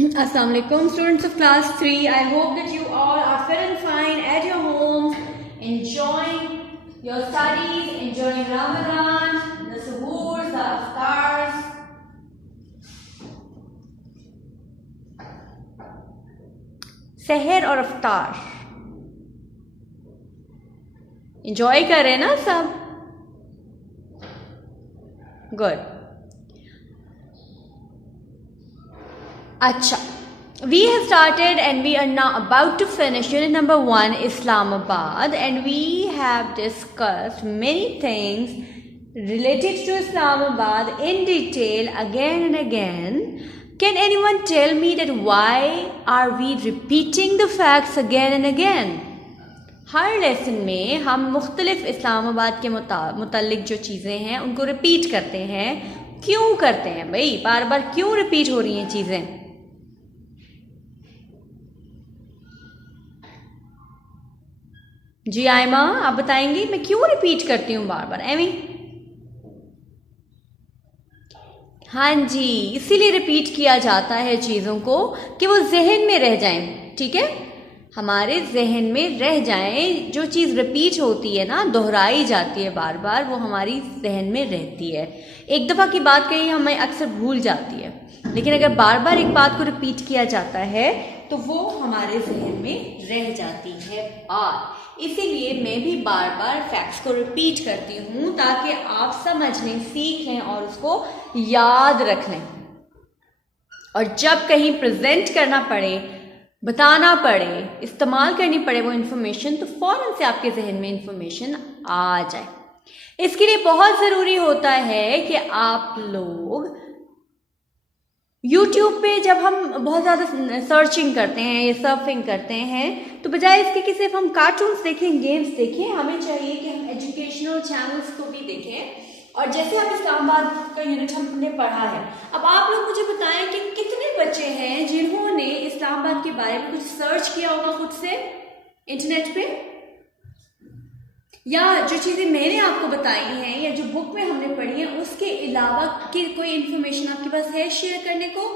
Assalamu alaikum, students of class 3. I hope that you all are feeling fine at your homes, enjoying your studies, enjoying Ramadan, the suhoors, the iftars. सहर और अफ्तार enjoy कर रहे हैं ना सब? Good. Acha, we have started and we are now about to finish unit number 1, Islamabad, and we have discussed many things related to Islamabad in detail again and again. Can anyone tell me that why are we repeating the facts again and again? Her lesson में हम मुख्तलिफ इस्लामाबाद के मुतालिक जो चीज़ें हैं उनको repeat करते हैं. क्यों करते हैं भाई? बार बार क्यों रिपीट हो रही हैं चीज़ें? जी आयमा, आप बताएंगी मैं क्यों रिपीट करती हूँ बार बार? एमी? हाँ जी, इसीलिए रिपीट किया जाता है चीज़ों को कि वो जहन में रह जाएं. ठीक है, हमारे जहन में रह जाएं. जो चीज़ रिपीट होती है ना, दोहराई जाती है बार बार, वो हमारी जहन में रहती है. एक दफ़ा की बात कही हमें अक्सर भूल जाती है, लेकिन अगर बार बार एक बात को रिपीट किया जाता है तो वो हमारे जहन में रह जाती है. और इसीलिए मैं भी बार बार फैक्ट्स को रिपीट करती हूँ ताकि आप समझ लें, सीख लें और उसको याद रख लें. और जब कहीं प्रेजेंट करना पड़े, बताना पड़े, इस्तेमाल करनी पड़े वो इन्फॉर्मेशन, तो फौरन से आपके जहन में इन्फॉर्मेशन आ जाए. इसके लिए बहुत ज़रूरी होता है कि आप लोग YouTube पे जब हम बहुत ज़्यादा सर्चिंग करते हैं या सर्फिंग करते हैं, तो बजाय इसके कि सिर्फ हम कार्टून्स देखें, गेम्स देखें, हमें चाहिए कि हम एजुकेशनल चैनल्स को भी देखें. और जैसे हम इस्लामाबाद का यूनिट हमने पढ़ा है, अब आप लोग मुझे बताएं कि कितने बच्चे हैं जिन्होंने इस्लामाबाद के बारे में कुछ सर्च किया होगा खुद से इंटरनेट पे, या जो चीज़ें मैंने आपको बताई हैं या जो बुक में हमने पढ़ी है उसके अलावा की कोई इन्फॉर्मेशन आपके पास है शेयर करने को?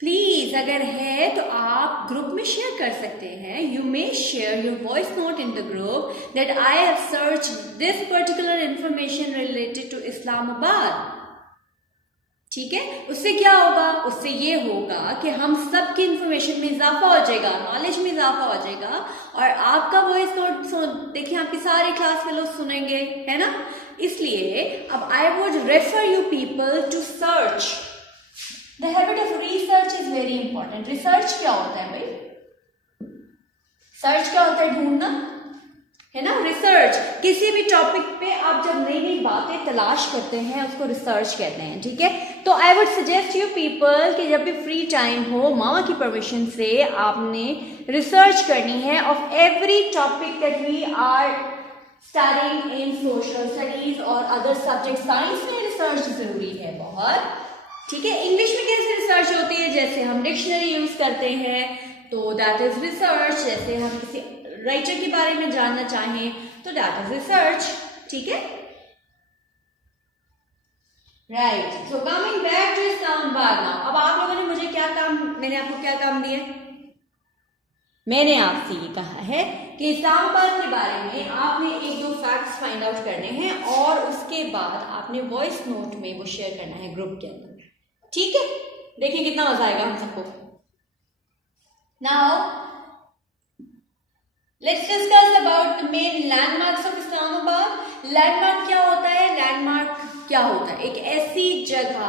प्लीज, अगर है तो आप ग्रुप में शेयर कर सकते हैं. You may share your voice note in the group that I have search this particular information related to Islamabad. ठीक है, उससे क्या होगा? उससे ये होगा कि हम सबकी इंफॉर्मेशन में इजाफा हो जाएगा, नॉलेज में इजाफा हो जाएगा, और आपका वॉइस नोट देखिए आपकी सारी क्लास में लोग सुनेंगे, है ना? इसलिए अब I would refer you people to search. The habit of research is very important. Research क्या होता है भाई? सर्च क्या होता है? ढूंढना, है ना? रिसर्च किसी भी टॉपिक पे आप जब नई नई बातें तलाश करते हैं उसको रिसर्च कहते हैं. ठीक है, तो I would suggest you people कि जब भी फ्री टाइम हो, मामा की परमिशन से आपने रिसर्च करनी है of every topic that we are studying in social studies और अदर सब्जेक्ट. साइंस में रिसर्च जरूरी है बहुत. ठीक है, इंग्लिश में कैसे रिसर्च होती है? जैसे हम डिक्शनरी यूज करते हैं तो दैट इज रिसर्च. जैसे हम किसी राइटर के बारे में जानना चाहें तो दैट इज रिसर्च. ठीक है, right. So coming back to Islamabad now. अब आप लोगों ने मुझे क्या काम, मैंने आपको क्या काम दिया? मैंने आपसे ये कहा है कि इस्लामाबाद के बारे में आपने एक दो फैक्ट्स फाइंड आउट करने हैं और उसके बाद आपने वॉइस नोट में वो शेयर करना है ग्रुप के अंदर. ठीक है, देखिए कितना मजा आएगा हम सबको. Now let's discuss about the main landmarks of Islamabad. Landmark क्या होता है? लैंडमार्क क्या होता है? एक ऐसी जगह,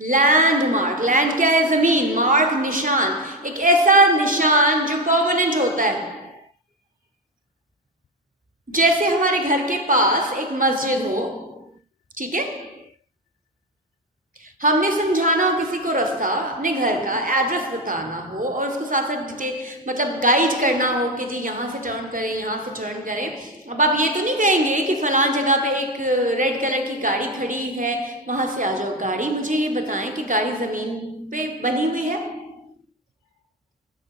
लैंडमार्क, लैंड क्या है? जमीन, मार्क निशान, एक ऐसा निशान जो परमानेंट होता है. जैसे हमारे घर के पास एक मस्जिद हो, ठीक है, हमने समझाना हो किसी को रास्ता, अपने घर का एड्रेस बताना हो और उसको साथ साथ डिटेल मतलब गाइड करना हो कि जी यहाँ से टर्न करें, यहाँ से टर्न करें. अब आप ये तो नहीं कहेंगे कि फलां जगह पे एक रेड कलर की गाड़ी खड़ी है, वहां से आ जाओ गाड़ी. मुझे ये बताएं कि गाड़ी जमीन पे बनी हुई है,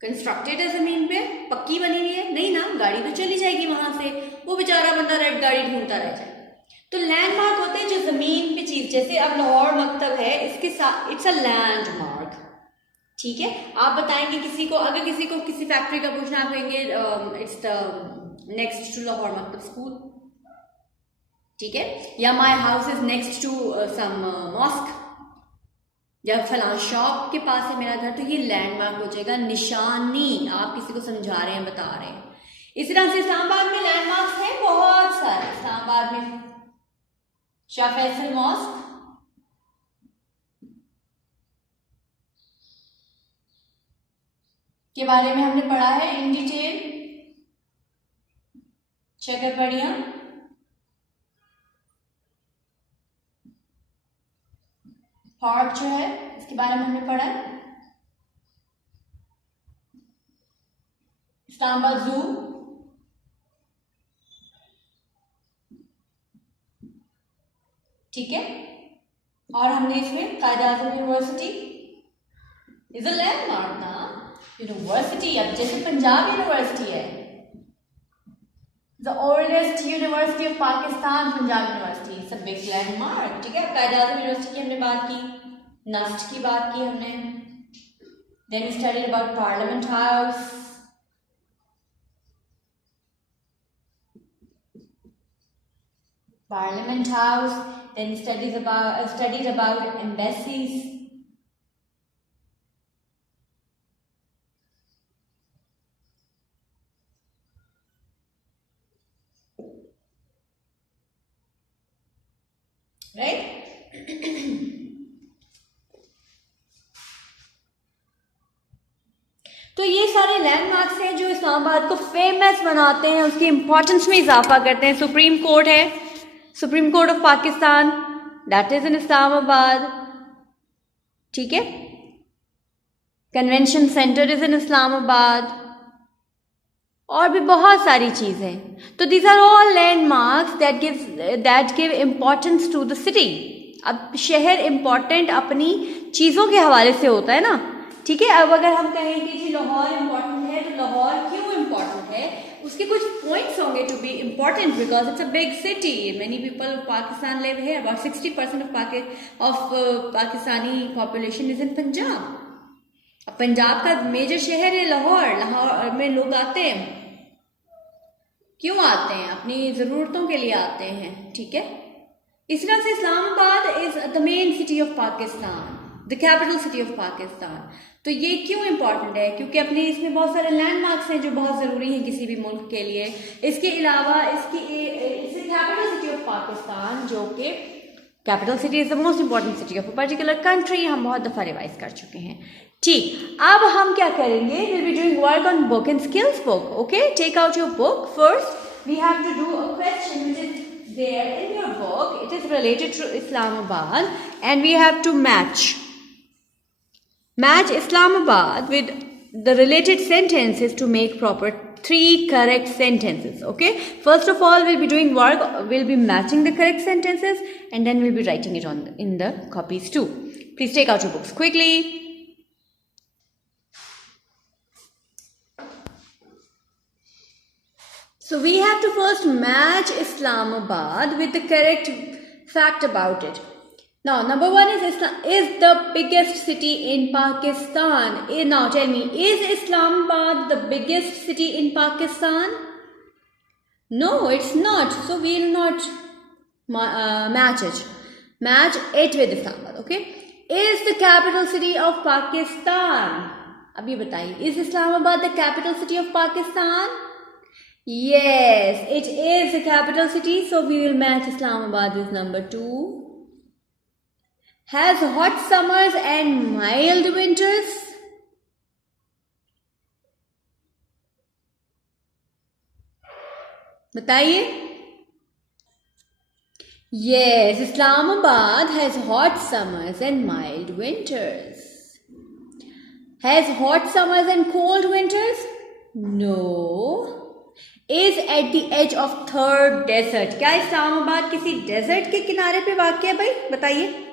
कंस्ट्रक्टेड है, जमीन पे पक्की बनी हुई है? नहीं ना, गाड़ी तो चली जाएगी वहां से, वो बेचारा बंदा रेड गाड़ी ढूंढता रह जाए. तो लैंडमार्क होते हैं जो जमीन पे चीज, जैसे अब लाहौर मकतब है, इसके साथ इट्स अ लैंडमार्क, ठीक है। आप बताएंगे किसी को, अगर किसी को किसी फैक्ट्री का पूछना, आप कहेंगे it's the next to Lahore मकतब स्कूल, ठीक है, या my house is next to some mosque, या फलां शॉप के पास है मेरा घर, तो ये लैंडमार्क हो जाएगा, निशानी, आप किसी को समझा रहे हैं, बता रहे हैं। इसी तरह से इस्लामाबाद में लैंडमार्क्स हैं बहुत सारे। इस्लामाबाद में शाह फैसल मॉस्क, के बारे में हमने पढ़ा है इन डिटेल, शकरपड़िया, पार्क जो है इसके बारे में हमने पढ़ा है, इस्लामाबाद जू, ठीक है। और हमने इसमें कायद आज़म यूनिवर्सिटी इज अ लैंडमार्क ना, यूनिवर्सिटी, अब जैसे पंजाब यूनिवर्सिटी है, the oldest university of Pakistan, Punjab university, it's a big landmark, ठीक है। कायद आज़म यूनिवर्सिटी की हमने बात की, नस्ट की बात की हमने, then we studied about parliament house, then studied about embassies, right? तो ये सारे लैंडमार्क्स हैं जो इस्लामाबाद को फेमस बनाते हैं, उसकी इंपॉर्टेंस में इजाफा करते हैं। सुप्रीम कोर्ट है, supreme court of Pakistan, that is in Islamabad, ठीक है। Convention centre is in Islamabad, और भी बहुत सारी चीजें। तो these are all landmarks that give importance to the city. अब शहर इम्पोर्टेंट अपनी चीजों के हवाले से होता है ना, ठीक है। अब अगर हम कहें कि जी लाहौर इम्पोर्टेंट है, तो लाहौर क्यों इम्पोर्टेंट है, उसके कुछ पॉइंट्स होंगे to be important, because it's a big city, many people of Pakistan live here, about 60% of Pakistani population is in Punjab. अब पंजाब का मेजर शहर है लाहौर, लाहौर में लोग आते हैं, क्यों आते हैं, अपनी जरूरतों के लिए आते हैं, ठीक है। इस तरह से Islamabad is the main city of Pakistan, the capital city of Pakistan. तो ये क्यों इंपॉर्टेंट है, क्योंकि अपने इसमें बहुत सारे लैंडमार्क्स हैं जो बहुत जरूरी हैं किसी भी मुल्क के लिए। इसके अलावा इससे कैपिटल सिटी ऑफ पाकिस्तान, जो कि capital city is the most important city of a particular country, हम बहुत दफा रिवाइज कर चुके हैं, ठीक। अब हम क्या करेंगे, will be doing work on book and skills book, okay. Take out your book, first we have to do a question which is there in your book. It is related to Islamabad, and we have to match Islamabad with the related sentences to make proper 3 correct sentences, okay. First of all, we'll be doing work, we'll be matching the correct sentences, and then we'll be writing it in the copies too. Please take out your books quickly. So we have to first match Islamabad with the correct fact about it. Now, number one is the biggest city in Pakistan. Now tell me, is Islamabad the biggest city in Pakistan? No, it's not. So we will not match it. Match it with Islamabad, okay? Is the capital city of Pakistan? अब ये बताइए, is Islamabad the capital city of Pakistan? Yes, it is the capital city, so we will match Islamabad with number 2. Has hot summers and mild winters. बताइए। Yes, Islamabad has hot summers and mild winters. Has hot summers and cold winters? No. Is at the edge of third desert. क्या इस्लामाबाद किसी desert के किनारे पे वाक़ है भाई, बताइए।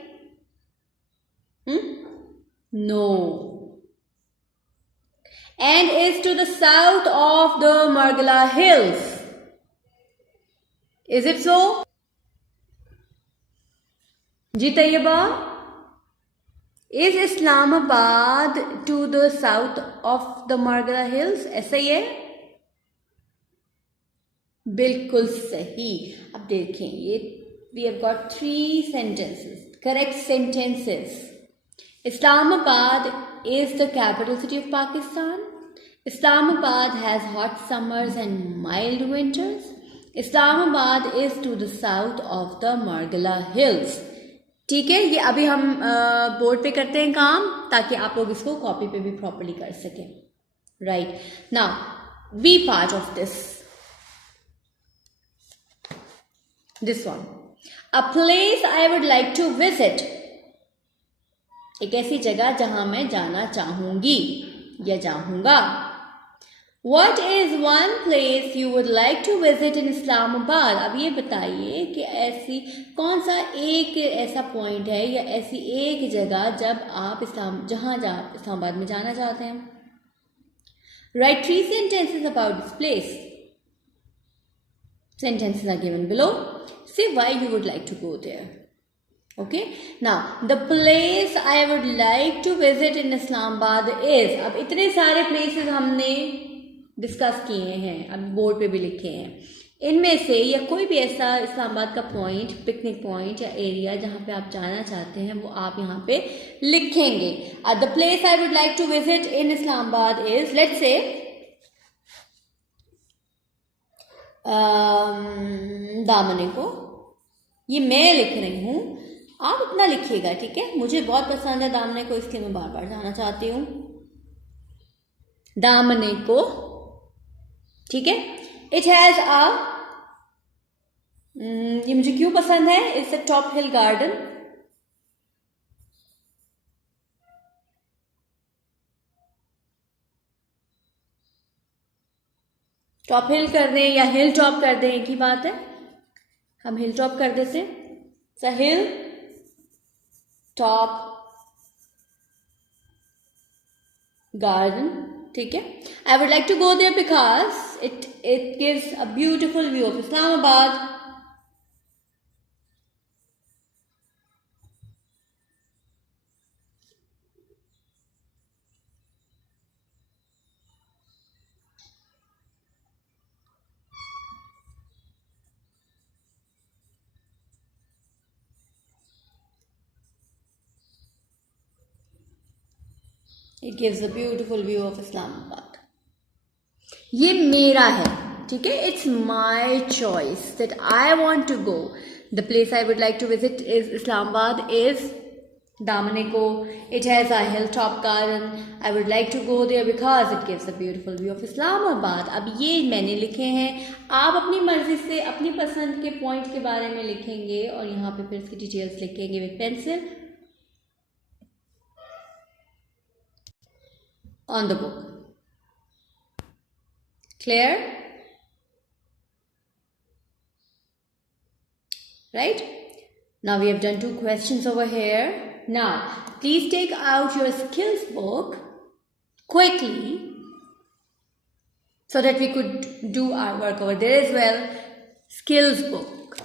No. And is to the south of the Margala Hills. Is it so? जी Tayyaba, is Islamabad to the south of the Margalla Hills? ऐसा ही है, बिल्कुल सही। अब देखें ये, we have got 3 sentences, correct sentences. Islamabad is the capital city of Pakistan. Islamabad has hot summers and mild winters. Islamabad is to the south of the Margala Hills. ठीक है, ये अभी हम बोर्ड पे करते हैं काम, ताकि आप लोग इसको कॉपी पे भी प्रॉपर्ली कर सकें. Right now be part of this one. A place I would like to visit. एक ऐसी जगह जहां मैं जाना चाहूंगी या चाहूंगा. What is one place you would like to visit in Islamabad? अब ये बताइए कि ऐसी कौन सा एक ऐसा पॉइंट है या ऐसी एक जगह जब आप इस्लामाबाद में जाना चाहते हैं. Write 3 sentences about this place. Sentences are given below. Say why you would like to go there. Okay. Now, the place I would like to visit in Islamabad is. अब इतने सारे places हमने डिस्कस किए हैं, अब board पे भी लिखे हैं. इनमें से या कोई भी ऐसा इस्लामाबाद का पॉइंट, पिकनिक पॉइंट या एरिया जहाँ पे आप जाना चाहते हैं, वो आप यहाँ पे लिखेंगे. The place I would like to visit in Islamabad is, let's say दामने को. ये मैं लिख रही हूँ, आप इतना लिखिएगा, ठीक है. मुझे बहुत पसंद है दामने को, इसलिए मैं बार बार जाना चाहती हूँ दामने को. ठीक है. इट हैज अ, ये मुझे क्यों पसंद है, it's a top hill garden. Top hill कर दें या हिल टॉप कर दें, एक ही बात है. हम हिल टॉप कर देते हैं. It's a hill top garden. ठीक है. I would like to go there because it gives a beautiful view of Islamabad. It gives a beautiful view of Islamabad. ये मेरा है, ठीक है. It's my choice that I want to go. The place I would like to visit is Islamabad is Daman-e-Koh. It has a hill top garden. I would like to go there because it gives a beautiful view of Islamabad. अब ये मैंने लिखे हैं, आप अपनी मर्जी से अपनी पसंद के पॉइंट के बारे में लिखेंगे और यहाँ पे फिर इसकी डिटेल्स लिखेंगे with pencil on the book. Clear? Right? Now we have done 2 questions over here. Now, please take out your skills book quickly so that we could do our work over there as well. Skills book.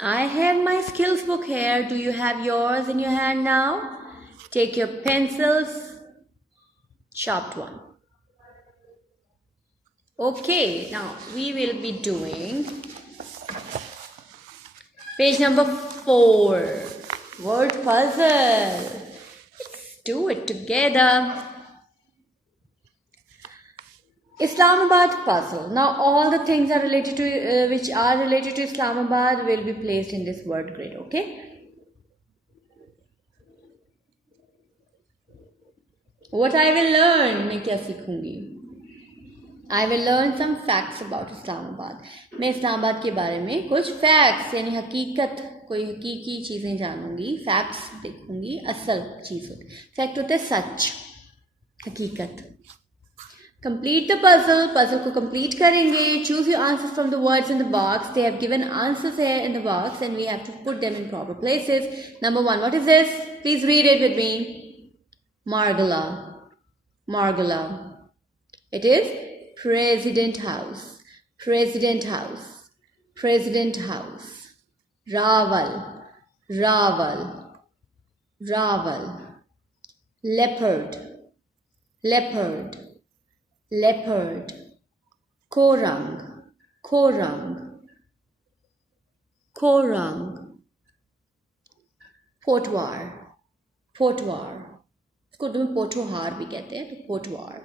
I have my skills book here. Do you have yours in your hand now? Take your pencils. Sharp one. Okay, now we will be doing page number 4, word puzzle. Let's do it together. Islamabad puzzle. Now all the things are related to which are related to Islamabad will be placed in this word grid. Okay. What I will learn, मैं क्या सीखूंगी? I will learn some facts about Islamabad. मैं इस्लामाबाद के बारे में कुछ facts यानी हकीकत, कोई हकीकी चीज़ें जानूंगी. facts देखूंगी, असल चीज़ होती. fact होता है सच, हकीकत. Complete the puzzle. Puzzle को complete करेंगे. Choose your answers from the words in the box. They have given answers here in the box and we have to put them in proper places. Number 1, what is this? Please read it with me. Margala. Margala. It is President House. President House. President House. Rawal, Rawal, Rawal. Leopard, leopard, leopard. Korang, Korang, Korang. Potwar, Potwar, इसको उर्दू में पोठोहार भी कहते हैं, तो Potwar.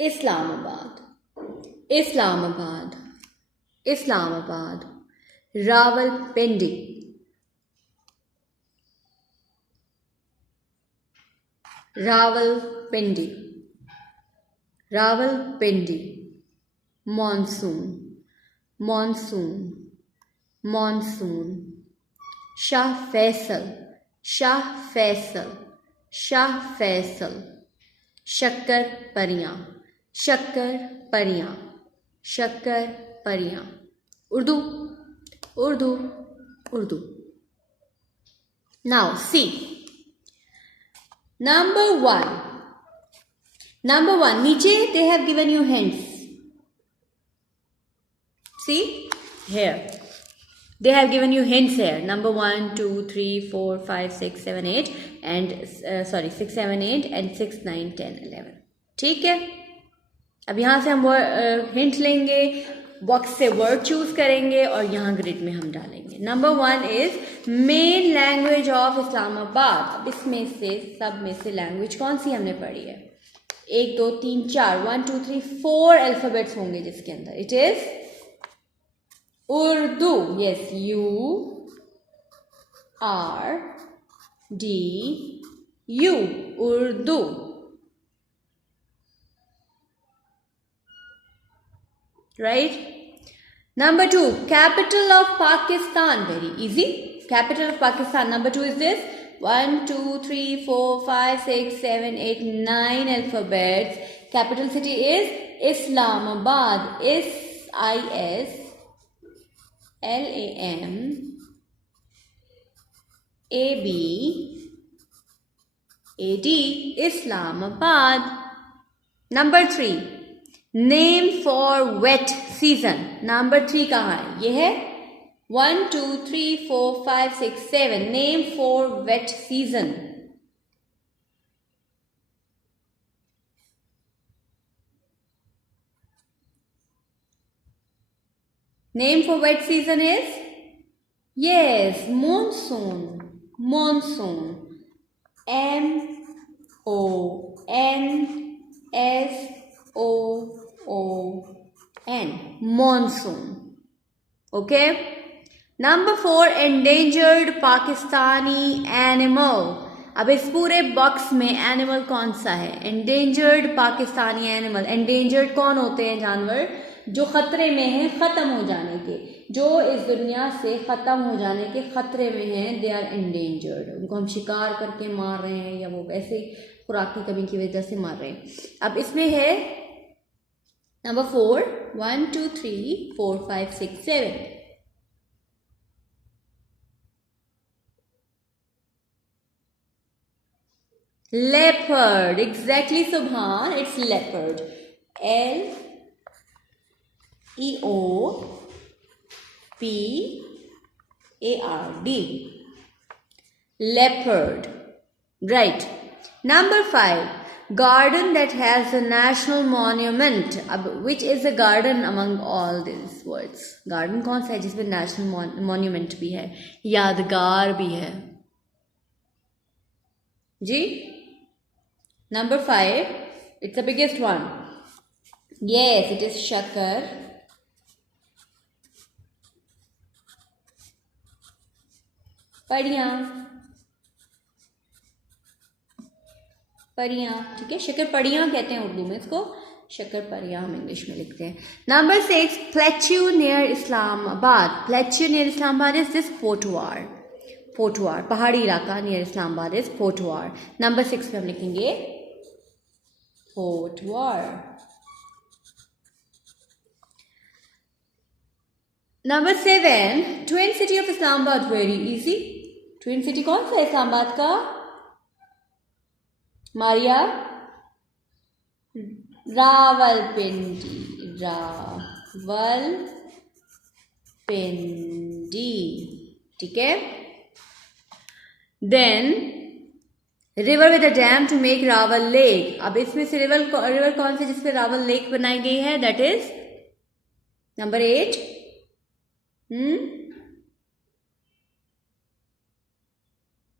Islamabad, Islamabad, Islamabad. Rawalpindi, Rawalpindi, Rawalpindi. Monsoon, monsoon, monsoon. Shah Faisal, Shah Faisal, Shah Faisal. शक्कर परियां, शक्कर परियां, शक्कर परियां. Urdu, Urdu, Urdu. Now see. Number one. Number one. नीचे they have given you hints. See here. They have given you hints here. Number 1, 2, 3, 4, 5, 6, 7, 8 and 6, 7, 8 and 6, 9, 10, 11. ठीक है. अब यहाँ से हम हिंट लेंगे, बॉक्स से वर्ड चूज करेंगे और यहाँ ग्रिड में हम डालेंगे. Number 1 is main language of Islamabad. अब इसमें से सब में से लैंग्वेज कौन सी हमने पढ़ी है? 1, 2, 3, 4, 1, 2, 3, 4 अल्फाबेट्स होंगे जिसके अंदर. It is Urdu. Yes, U R D U, Urdu. Right? Number 2, capital of Pakistan. Very easy. Capital of Pakistan. Number 2 is this. 1, 2, 3, 4, 5, 6, 7, 8, 9 alphabets. Capital city is Islamabad. S-I-S L-A-M-A-B-A-D, Islamabad. Number 3, name for wet season. Number 3 कहाँ है? ये है 1, 2, 3, 4, 5, 6, 7. Name for wet season. Name for wet season is? Yes, monsoon. Monsoon. M-O-N-S-O-O-N. Monsoon. Okay? Number 4, endangered Pakistani animal. अब इस पूरे box में animal कौन सा है? endangered Pakistani animal. endangered कौन होते हैं जानवर? जो खतरे में हैं ख़त्म हो जाने के, जो इस दुनिया से ख़त्म हो जाने के खतरे में हैं. They are endangered. उनको हम शिकार करके मार रहे हैं या वो ऐसे खुराक की कमी की वजह से मार रहे हैं. अब इसमें है number 4, 1, 2, 3, 4, 5, 6, 7. Leopard. Exactly, Subhan. It's leopard. L-E-O-P-A-R-D. Leopard. Right. Number 5. Garden that has a national monument. अब which is the garden among all these words? Garden कौन सा है जिसमें national monument भी है, यादगार भी है? जी. Number 5. It's the biggest one. Yes, it is Shakkar. परियां. परियां. ठीक है, शक्कर परियां कहते हैं उर्दू में इसको. शक्कर परियां हम इंग्लिश में लिखते हैं. Number 6, Plateau near Islamabad. Plateau near Islamabad is this Potwar. Potwar, पहाड़ी इलाका near Islamabad is Potwar. Number 6 पे हम लिखेंगे Potwar. Number 7, twin city of Islamabad. Very easy. Twin city कौन सा है इस्लामाबाद का? मारिया. रावलपिंडी. रावल पिंडी, ठीक है। Then river with a dam to make Rawal Lake. अब इसमें से रिवर कौन सी जिसपे रावल लेक बनाई गई है? That is number 8।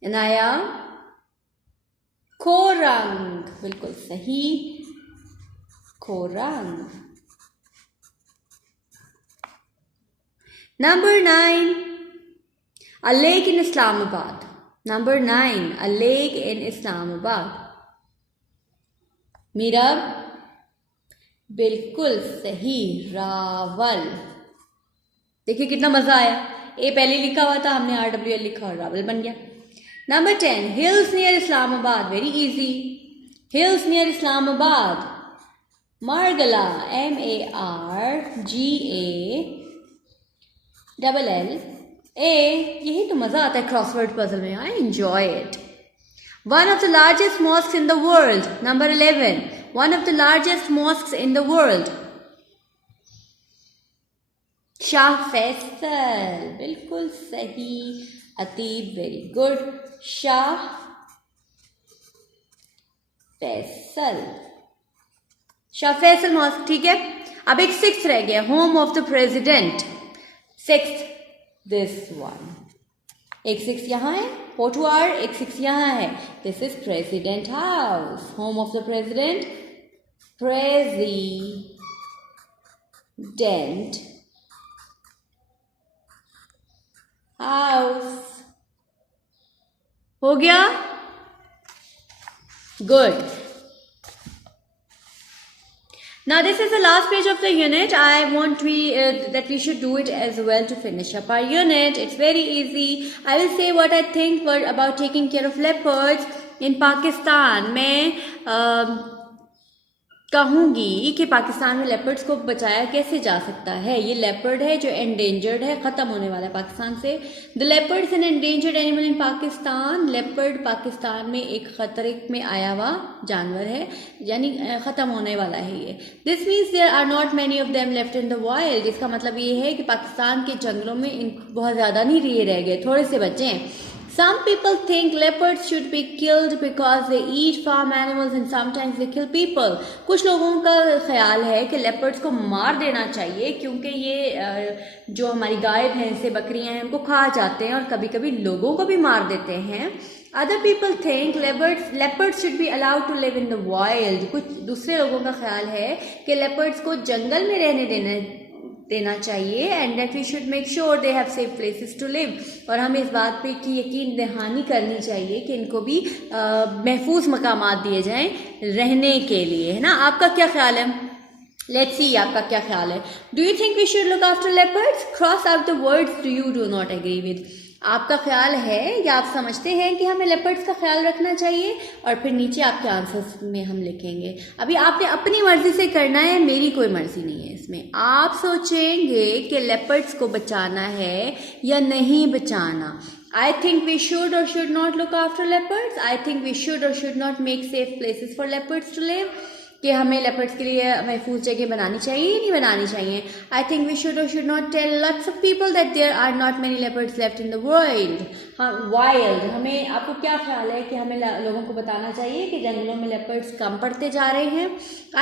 अनाया, खोरंग, बिल्कुल सही, खोरंग। Number 9, a lake in Islamabad. Number 9, a lake in Islamabad. Meerab, बिल्कुल सही, रावल। देखिए कितना मजा आया, ए पहले लिखा हुआ था, हमने RWL लिखा और रावल बन गया। Number 10, hills near Islamabad. Very easy. Hills near Islamabad. Margala, MARGALLA, यही तो मजा आता है क्रॉसवर्ड पजल में। I enjoy it. One of the largest mosques in the world. Number 11, one of the largest mosques in the world. Shah Faisal, बिल्कुल सही। Atib, very good. Shah Faisal, Shah Faisal mosque, ठीक है। अब एक 6th रह गया, home of the president. 6th, this one. एक 6 यहाँ है, पोटुआर, एक 6 यहाँ है। This is president house, home of the president, president house. हो गया, good. Now this is the last page of the unit. I want that we should do it as well to finish up our unit. It's very easy. I will say what I think about taking care of leopards in Pakistan. मैं कहूँगी कि पाकिस्तान में leopards को बचाया कैसे जा सकता है। ये लेपर्ड है जो एंडेंजर्ड है, ख़त्म होने वाला है पाकिस्तान से। The leopards an endangered animal in Pakistan. Leopard Pakistan में एक खतरे में आया हुआ जानवर है, यानी ख़त्म होने वाला है ये। This means there are not many of them left in the wild. इसका मतलब ये है कि पाकिस्तान के जंगलों में बहुत ज़्यादा नहीं रह गए, थोड़े से बचे हैं। Some people think leopards should be killed because they eat farm animals and sometimes they kill people. कुछ लोगों का ख्याल है कि leopards को मार देना चाहिए क्योंकि ये जो हमारी गाय भैंसें बकरियां हैं उनको खा जाते हैं और कभी कभी लोगों को भी मार देते हैं। Other people think leopards should be allowed to live in the wild. कुछ दूसरे लोगों का ख्याल है कि leopards को जंगल में रहने देना चाहिए and that we should make sure they have safe places to live. और हमें इस बात पे की यकीन दहानी करनी चाहिए कि इनको भी महफूज मकामात दिए जाएं रहने के लिए, है ना। आपका क्या ख्याल है? लेट्स सी आपका क्या ख्याल है। Do you think we should look after leopards? Cross out the words do not agree with. आपका ख्याल है या आप समझते हैं कि हमें लेपर्ड्स का ख्याल रखना चाहिए? और फिर नीचे आपके आंसर्स में हम लिखेंगे। अभी आपने अपनी मर्जी से करना है, मेरी कोई मर्जी नहीं है इसमें। आप सोचेंगे कि लेपर्ड्स को बचाना है या नहीं बचाना। I think we should or should not look after leopards. I think we should or should not make safe places for leopards to live. कि हमें लेपर्ड्स के लिए महफूज जगह बनानी चाहिए नहीं बनानी चाहिए। I think we should or should not tell lots of people that there are not many leopards left in the world wild. हमें, आपको क्या ख्याल है कि हमें लोगों को बताना चाहिए कि जंगलों में लेपर्ड्स कम पड़ते जा रहे हैं?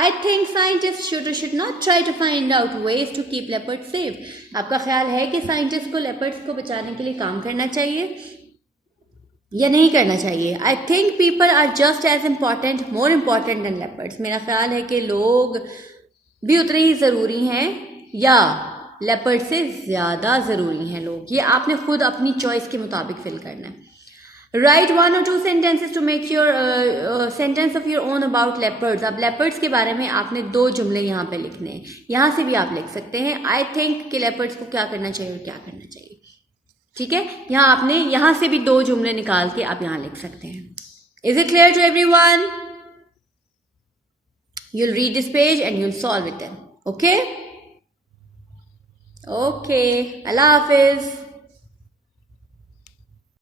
I think scientist should or should not try to find out ways to keep leopards safe. आपका ख्याल है कि साइंटिस्ट को लेपर्ड्स को बचाने के लिए काम करना चाहिए या नहीं करना चाहिए? I think people are just as important, more important than leopards. मेरा ख्याल है कि लोग भी उतने ही ज़रूरी हैं या लेपर्ड से ज़्यादा ज़रूरी हैं लोग। ये आपने खुद अपनी चॉइस के मुताबिक फिल करना है। Right 1 or 2 sentences to make your sentence of your own about leopards. अब leopards के बारे में आपने 2 जुमले यहाँ पे लिखने हैं। यहाँ से भी आप लिख सकते हैं आई थिंक कि leopards को क्या करना चाहिए और क्या करना चाहिए। ठीक है, यहाँ आपने यहाँ से भी 2 जुमले निकाल के आप यहाँ लिख सकते हैं। Is it clear to everyone? You'll read this page and you'll solve it then. Okay? Okay. Allah Hafiz.